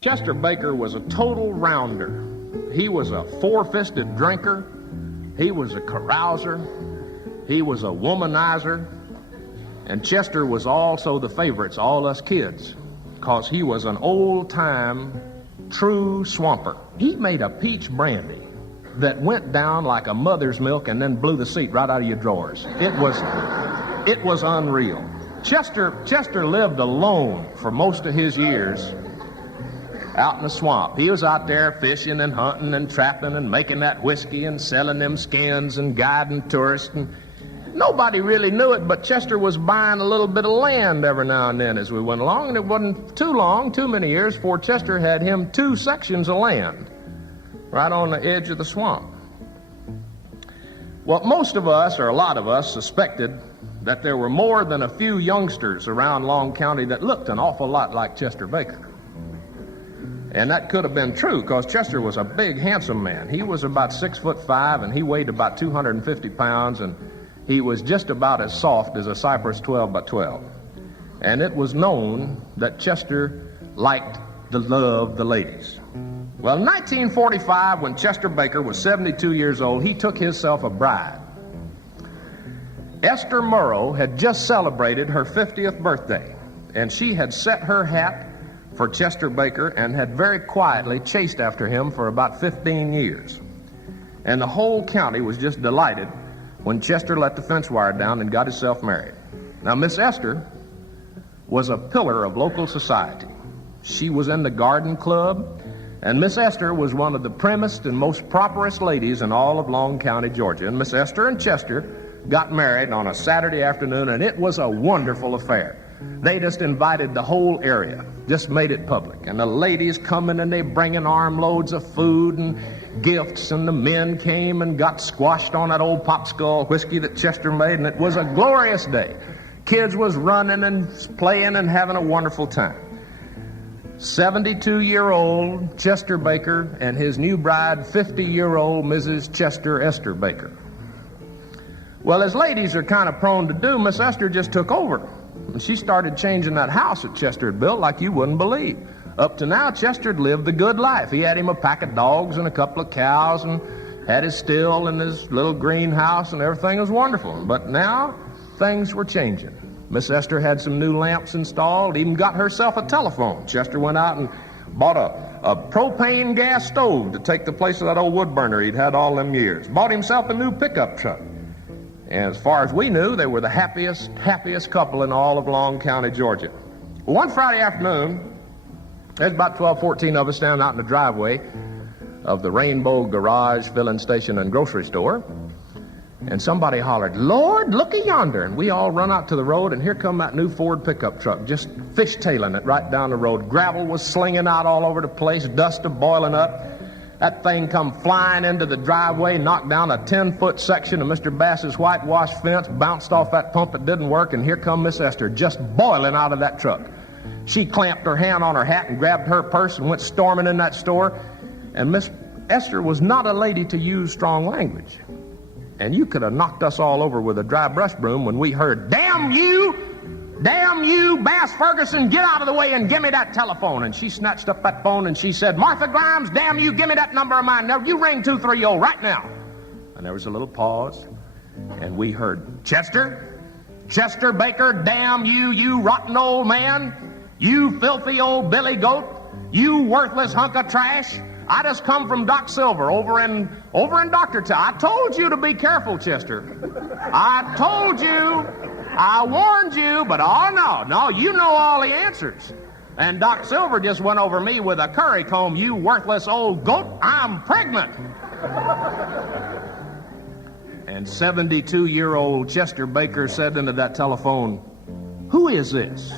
Chester Baker was a total rounder. He was a four-fisted drinker. He was a carouser. He was a womanizer. And Chester was also the favorites, all us kids, because he was an old-time, true swamper. He made a peach brandy that went down like a mother's milk and then blew the seat right out of your drawers. It was unreal. Chester lived alone for most of his years out in the swamp. He was out there fishing and hunting and trapping and making that whiskey and selling them skins and guiding tourists. And nobody really knew it, but Chester was buying a little bit of land every now and then as we went along, and it wasn't too many years before Chester had him 2 sections of land right on the edge of the swamp. Well, most of us, or a lot of us, suspected that there were more than a few youngsters around Long County that looked an awful lot like Chester Baker. And that could have been true, because Chester was a big, handsome man. He was about 6'5", and he weighed about 250 pounds, and he was just about as soft as a Cypress 12 by 12. And it was known that Chester liked to love the ladies. Well, in 1945, when Chester Baker was 72 years old, he took himself a bride. Esther Murrow had just celebrated her 50th birthday, and she had set her hat for Chester Baker and had very quietly chased after him for about 15 years. And the whole county was just delighted when Chester let the fence wire down and got himself married. Now, Miss Esther was a pillar of local society. She was in the garden club, and Miss Esther was one of the primmest and most properest ladies in all of Long County, Georgia. And Miss Esther and Chester got married on a Saturday afternoon, and it was a wonderful affair. They just invited the whole area, just made it public. And the ladies coming and they bringing armloads of food and gifts, and the men came and got squashed on that old popsicle whiskey that Chester made, and it was a glorious day. Kids was running and playing and having a wonderful time. 72-year-old Chester Baker and his new bride, 50-year-old Mrs. Chester Esther Baker. Well, as ladies are kind of prone to do, Miss Esther just took over. And she started changing that house that Chester had built like you wouldn't believe. Up to now, Chester had lived the good life. He had him a pack of dogs and a couple of cows and had his still and his little greenhouse, and everything was wonderful. But now, things were changing. Miss Esther had some new lamps installed, even got herself a telephone. Chester went out and bought a propane gas stove to take the place of that old wood burner he'd had all them years. Bought himself a new pickup truck. And as far as we knew, they were the happiest couple in all of Long County, Georgia. One Friday afternoon, there's about 12, 14 of us standing out in the driveway of the Rainbow Garage Filling Station and Grocery Store. And somebody hollered, "Lord, looky yonder." And we all run out to the road, and here come that new Ford pickup truck, just fishtailing it right down the road. Gravel was slinging out all over the place, dust was boiling up. That thing come flying into the driveway, knocked down a 10-foot section of Mr. Bass's whitewashed fence, bounced off that pump that didn't work, and here come Miss Esther just boiling out of that truck. She clamped her hand on her hat and grabbed her purse and went storming in that store. And Miss Esther was not a lady to use strong language. And you could have knocked us all over with a dry brush broom when we heard, "Damn you! Damn you, Bass Ferguson, get out of the way and give me that telephone." And she snatched up that phone and she said, "Martha Grimes, damn you, give me that number of mine. Now, you ring 230 right now." And there was a little pause, and we heard, Chester Baker, damn you, you rotten old man, you filthy old billy goat, you worthless hunk of trash. I just come from Doc Silver over in Dr. I told you to be careful, Chester. I told you. I warned you, but oh no, you know all the answers. And Doc Silver just went over me with a curry comb. "You worthless old goat, I'm pregnant." And 72-year-old Chester Baker said into that telephone, "Who is this?"